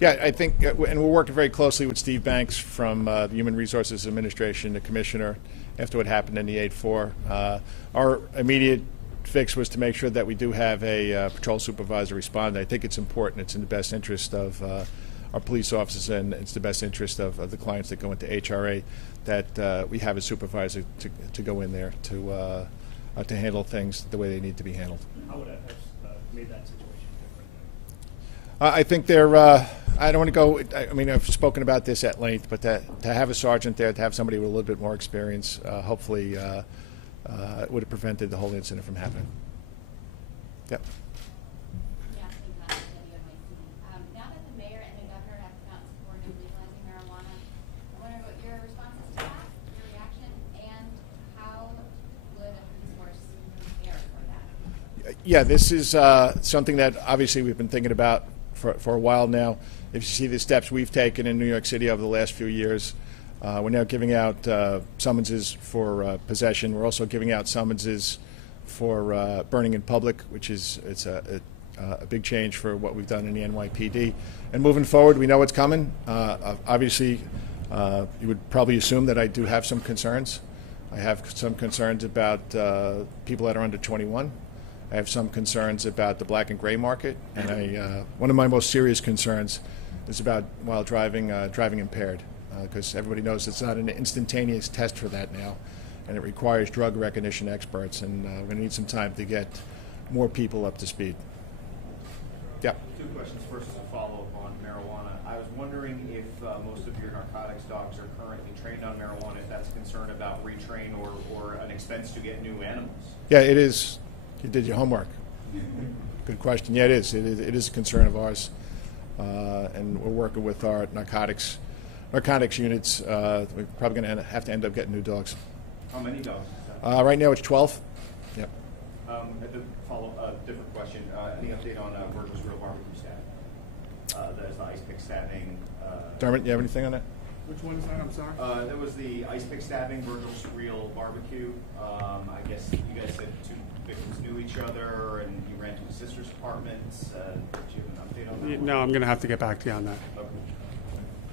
Yeah, I think, and we're working very closely with Steve Banks from the Human Resources Administration, the Commissioner, after what happened in the 8-4. Our immediate fix was to make sure that we do have a patrol supervisor respond. I think it's important. It's in the best interest of our police officers, and it's the best interest of the clients that go into HRA that we have a supervisor to go in there to handle things the way they need to be handled. How would that have made that situation different? I think they're, I don't want to go, I mean, I've spoken about this at length, but to have a sergeant there, to have somebody with a little bit more experience, hopefully it would have prevented the whole incident from happening. Yep. Now that the mayor and the governor have come out in support of legalizing marijuana, I wonder what your response is to that, your reaction, and how would a police force prepare for that? Yeah, this is something that obviously we've been thinking about for a while now. If you see the steps we've taken in New York City over the last few years, we're now giving out summonses for possession. We're also giving out summonses for burning in public, which is a big change for what we've done in the NYPD. And moving forward, we know what's coming. Obviously, you would probably assume that I do have some concerns. I have some concerns about people that are under 21. I have some concerns about the black and gray market, and one of my most serious concerns is about while driving impaired, because everybody knows it's not an instantaneous test for that now, and it requires drug recognition experts, and we're going to need some time to get more people up to speed. Yeah. Two questions. First is a follow-up on marijuana. I was wondering if most of your narcotics dogs are currently trained on marijuana, if that's a concern about retrain or an expense to get new animals. Yeah, it is. You did your homework. Good question. Yeah, it is. It is a concern of ours, and we're working with our narcotics units. We're probably going to have to end up getting new dogs. How many dogs is that? Right now it's 12. Yep. To follow different question. Any update on Virgil's Real Barbecue stabbing? There's the ice pick stabbing. Dermot, you have anything on that? Which one is that? I'm sorry. There was the ice pick stabbing, Virgil's Real Barbecue. I guess you guys said two victims knew each other, and you ran to his sister's apartment. Do you have an update on that? No, I'm going to have to get back to you on that. Okay.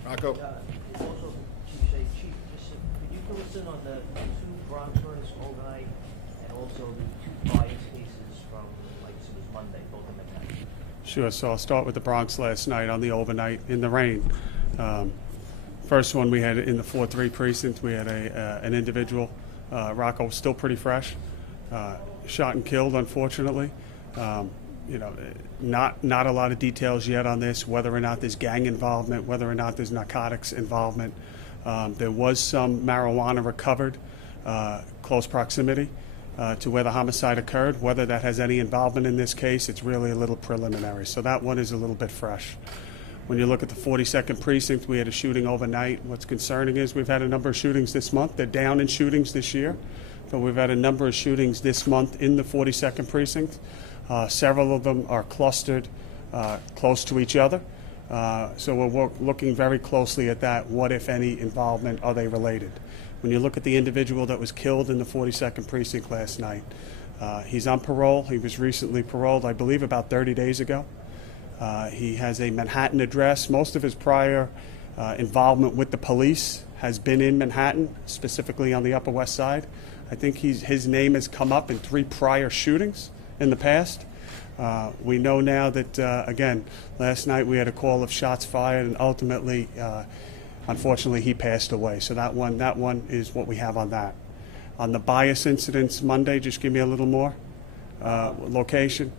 Rocco? Also, Chief, just could you fill us in on the two Bronx murders overnight, and also the two bias cases from, like, it was Monday, both in Manhattan? Sure. So I'll start with the Bronx last night on the overnight in the rain. First one we had in the 4-3 precinct, we had an individual, Rocco, still pretty fresh, shot and killed, unfortunately. Not a lot of details yet on this, whether or not there's gang involvement, whether or not there's narcotics involvement. There was some marijuana recovered, close proximity to where the homicide occurred. Whether that has any involvement in this case, it's really a little preliminary. So that one is a little bit fresh. When you look at the 42nd precinct, we had a shooting overnight. What's concerning is we've had a number of shootings this month. They're down in shootings this year, but we've had a number of shootings this month in the 42nd precinct. Several of them are clustered close to each other. So we're looking very closely at that. What, if any, involvement are they related? When you look at the individual that was killed in the 42nd precinct last night, he's on parole. He was recently paroled, I believe, about 30 days ago. He has a Manhattan address. Most of his prior involvement with the police has been in Manhattan, specifically on the Upper West Side. I think his name has come up in 3 prior shootings in the past. We know now that, again, last night we had a call of shots fired, and ultimately, unfortunately, he passed away. So that one is what we have on that. On the bias incidents Monday, just give me a little more location.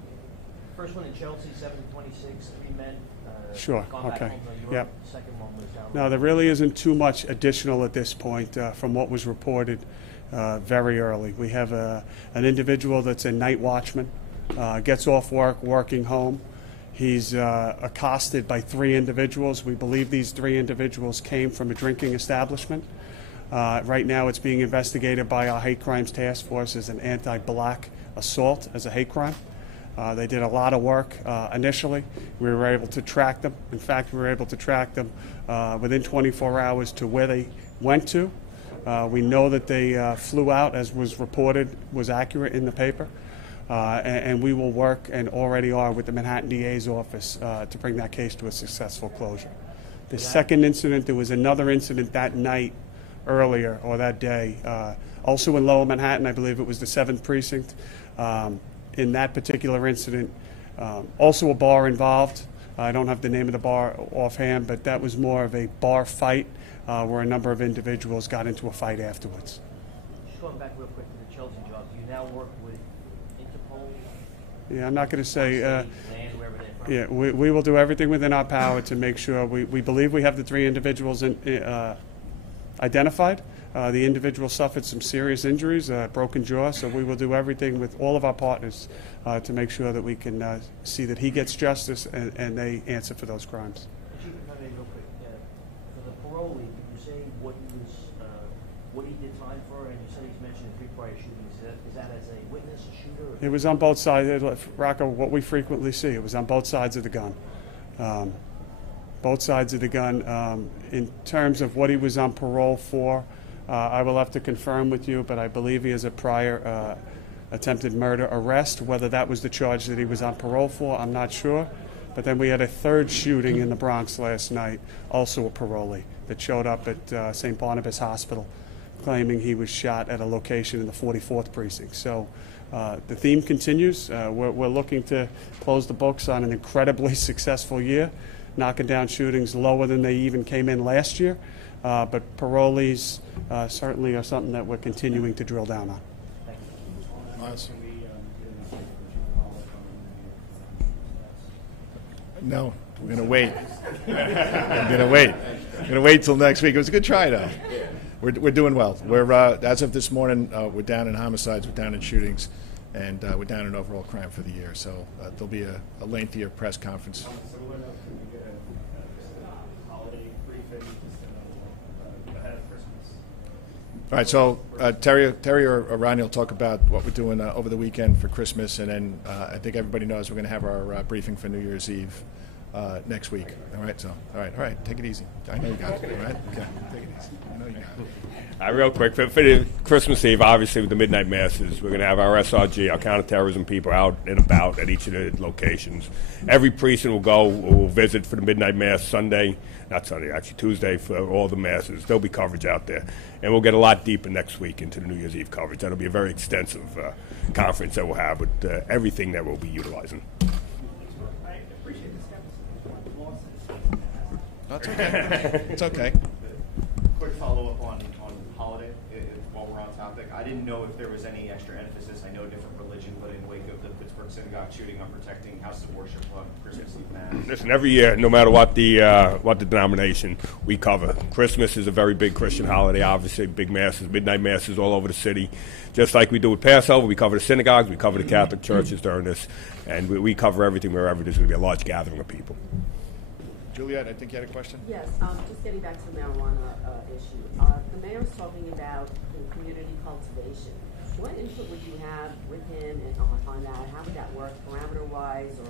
First one in Chelsea, 726, 3 men. Sure, okay. Yep. Second one was down. No, there really isn't too much additional at this point from what was reported very early. We have an individual that's a night watchman, gets off work, working home. He's accosted by 3 individuals. We believe these 3 individuals came from a drinking establishment. Right now it's being investigated by our hate crimes task force as an anti-black assault as a hate crime. They did a lot of work initially. We were able to track them. In fact, we were able to track them within 24 hours to where they went to. We know that they flew out, as was reported, was accurate in the paper. and we will work, and already are, with the Manhattan DA's office to bring that case to a successful closure. The second incident, there was another incident that night earlier, or that day, also in Lower Manhattan. I believe it was the 7th Precinct. In that particular incident, also a bar involved. I don't have the name of the bar offhand, but that was more of a bar fight where a number of individuals got into a fight afterwards. Just going back real quick to the Chelsea job, do you now work with Interpol? Yeah, I'm not going to say. Land, wherever they're from? Yeah, we will do everything within our power to make sure we believe we have the 3 individuals identified. The individual suffered some serious injuries, broken jaw, so we will do everything with all of our partners to make sure that we can see that he gets justice and they answer for those crimes. Chief, if I may, real quick, for the parolee, did you say what he did time for? And you said he's mentioned 3 prior shootings. Is that as a witness, a shooter? It was on both sides. Rocco, what we frequently see, it was on both sides of the gun. Both sides of the gun. In terms of what he was on parole for, I will have to confirm with you, but I believe he has a prior attempted murder arrest. Whether that was the charge that he was on parole for, I'm not sure. But then we had a 3rd shooting in the Bronx last night, also a parolee, that showed up at St. Barnabas Hospital, claiming he was shot at a location in the 44th Precinct. So the theme continues. We're looking to close the books on an incredibly successful year, knocking down shootings lower than they even came in last year. But parolees certainly are something that we're continuing to drill down on. No, we're going to wait. I'm going to wait till next week. It was a good try, though. We're doing well. We're as of this morning, we're down in homicides, we're down in shootings, and we're down in overall crime for the year. So there'll be a lengthier press conference. All right, so Terry or Ronnie will talk about what we're doing over the weekend for Christmas, and then I think everybody knows we're going to have our briefing for New Year's Eve next week. All right, so all right, take it easy. I know you got it. All right, okay, take it easy. I know you got it. Real quick, for the Christmas Eve, obviously with the midnight masses, we're going to have our SRG, our counterterrorism people out and about at each of the locations. Every precinct will visit for the midnight mass Tuesday for all the masses. There'll be coverage out there. And we'll get a lot deeper next week into the New Year's Eve coverage. That'll be a very extensive conference that we'll have with everything that we'll be utilizing. I appreciate the skepticism. That's okay. It's okay. Quick follow-up on holiday, while we're on topic. I didn't know if there was any extra emphasis. I know different religion, but in wake of the Pittsburgh synagogue shooting, on protecting houses of worship on Christmas Eve mass. Listen, every year, no matter what the denomination, we cover. Christmas is a very big Christian holiday, obviously, big masses, midnight masses all over the city. Just like we do with Passover, we cover the synagogues, we cover the Catholic churches during this, and we cover everything wherever there's going to be a large gathering of people. Juliet, I think you had a question? Yes, just getting back to the marijuana issue. The mayor's talking about community cultivation. What input would you have with him and on that? How would that work parameter-wise, or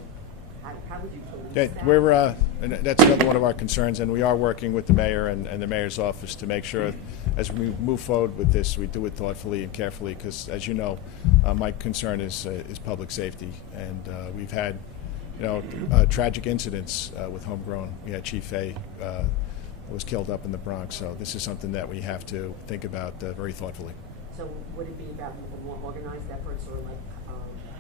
how would you police that? And that's another one of our concerns, and we are working with the mayor and the mayor's office to make sure as we move forward with this, we do it thoughtfully and carefully, because as you know, my concern is public safety, and we've had tragic incidents with homegrown. We had Chief A was killed up in the Bronx, so this is something that we have to think about very thoughtfully. So would it be about more organized efforts, or like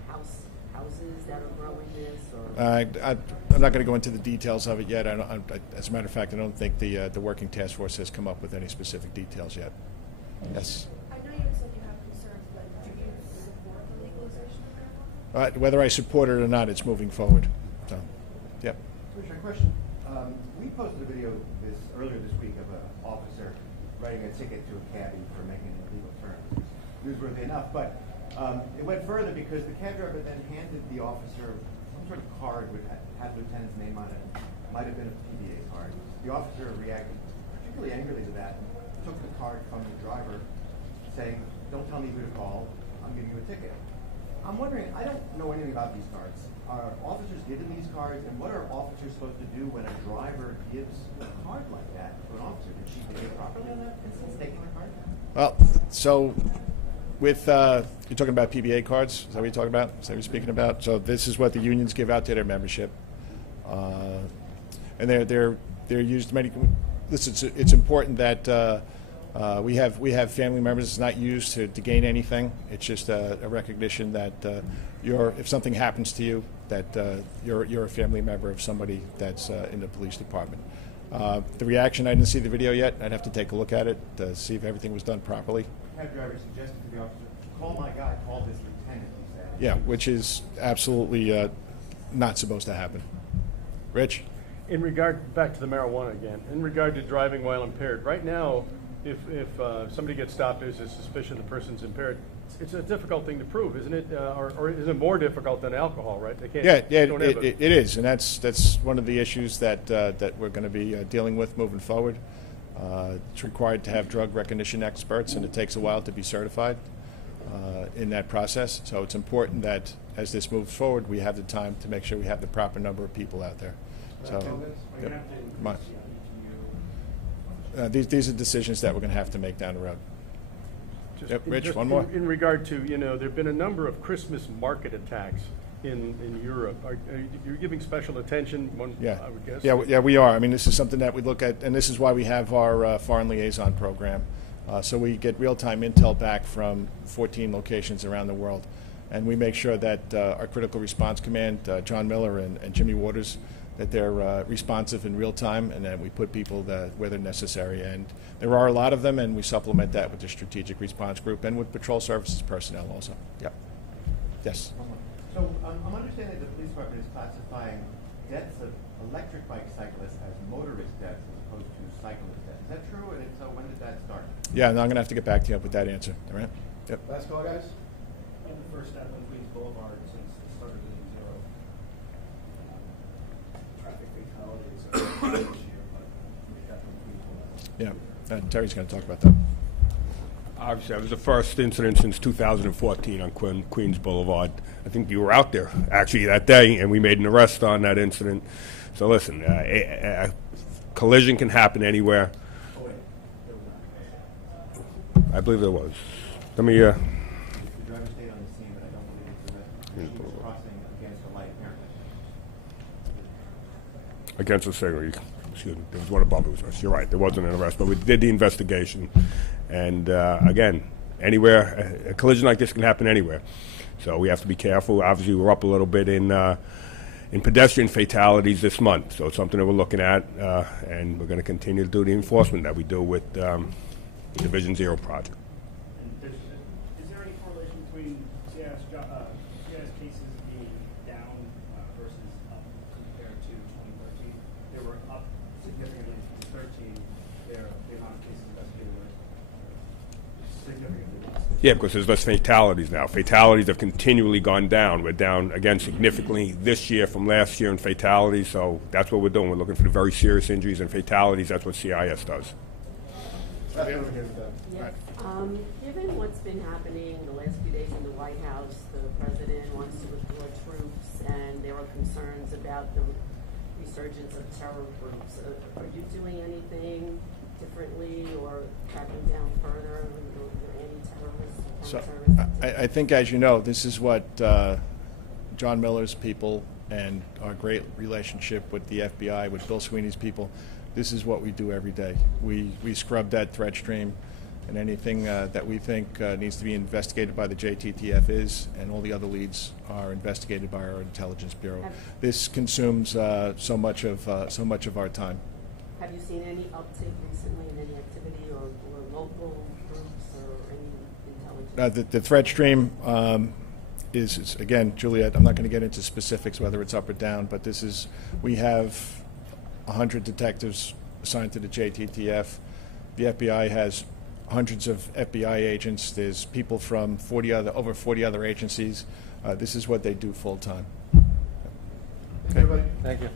houses that are growing this? Or? I'm not going to go into the details of it yet. As a matter of fact, I don't think the working task force has come up with any specific details yet. Yes. I know you said you have concerns, but do you support the legalization of marijuana? Whether I support it or not, it's moving forward. So, yeah. Commissioner, question. We posted a video earlier this week of an officer writing a ticket to a cabbie for making an illegal turn. Newsworthy enough, but it went further because the cab driver then handed the officer some sort of card which had the lieutenant's name on it. Might have been a PDA card. The officer reacted particularly angrily to that and took the card from the driver, saying, "Don't tell me who to call. I'm giving you a ticket." I'm wondering, I don't know anything about these cards. Are officers given these cards, and what are officers supposed to do when a driver gives a card like that to an officer? Did she behave properly on that instance, taking the card? Well, so with you're talking about PBA cards. Is that what you're talking about? Is that what you're speaking about? So this is what the unions give out to their membership, and they're used many. Listen, it's important that we have family members. It's not used to gain anything. It's just a recognition that if something happens to you, that you're a family member of somebody that's in the police department. The reaction, I didn't see the video yet. I'd have to take a look at it to see if everything was done properly. The cab driver suggested to the officer, call my guy, call this lieutenant, he said. Yeah, which is absolutely not supposed to happen. Rich? In regard, back to the marijuana again, in regard to driving while impaired, right now, if somebody gets stopped, there's a suspicion the person's impaired, it's a difficult thing to prove, isn't it? Or is it more difficult than alcohol, right? They can't, it is, and that's one of the issues that we're going to be dealing with moving forward. It's required to have drug recognition experts, and it takes a while to be certified in that process. So it's important that as this moves forward, we have the time to make sure we have the proper number of people out there. So, yep. Come on. These are decisions that we're going to have to make down the road. Yep, Rich, one more. In regard to, there have been a number of Christmas market attacks in Europe. You're giving special attention, I would guess? Yeah, we are. I mean, this is something that we look at, and this is why we have our Foreign Liaison Program. So we get real-time intel back from 14 locations around the world. And we make sure that our Critical Response Command, John Miller and Jimmy Waters, that they're responsive in real time, and that we put people where they're necessary. And there are a lot of them, and we supplement that with the Strategic Response Group and with Patrol Services personnel also. Yeah. Yes. So I'm understanding the police department is classifying deaths of electric bike cyclists as motorist deaths as opposed to cyclist deaths. Is that true? And if so, when did that start? Yeah, no, I'm going to have to get back to you with that answer. All right? Yep. Last call, guys. In the first step on Queens Boulevard since the start of the zero traffic fatalities this year, but we got from Queens Boulevard. Yeah, Terry's going to talk about that. Obviously, that was the first incident since 2014 on Queens Boulevard. I think you were out there, actually, that day, and we made an arrest on that incident. So listen, a collision can happen anywhere. Oh, wait. There was not. I believe there was. Let me... The driver stayed on the scene, but I don't believe it was arrested. She was crossing against the light, apparently. Against the signal. Excuse me. There was one above it. You're right. There wasn't an arrest, but we did the investigation. And again, anywhere, a collision like this can happen anywhere. So we have to be careful. Obviously, we're up a little bit in pedestrian fatalities this month. So it's something that we're looking at, and we're going to continue to do the enforcement that we do with the Division Zero project. And is there any correlation between CIS cases being down versus up compared to 2013? They were up significantly in 2013. The amount of cases investigated were significantly less. Yeah, because there's less fatalities now. Fatalities have continually gone down. We're down, again, significantly this year from last year in fatalities. So that's what we're doing. We're looking for the very serious injuries and fatalities. That's what CIS does. Yes. Given what's been happening the last few days in the White House, the president wants to withdraw troops, and there are concerns about the resurgence of terror groups. Are you doing anything differently or tracking down further your anti-terrorist? So I think, as you know, this is what John Miller's people and our great relationship with the FBI, with Bill Sweeney's people, this is what we do every day. We scrub that threat stream, and anything that we think needs to be investigated by the JTTF is, and all the other leads are investigated by our intelligence bureau. This consumes so much of our time. Have you seen any uptick recently in any activity or local groups or any intelligence? The threat stream is, again, Juliet, I'm not going to get into specifics whether it's up or down, but we have 100 detectives assigned to the JTTF. The FBI has hundreds of FBI agents. There's people from over 40 other agencies. This is what they do full time. Okay. Everybody. Thank you.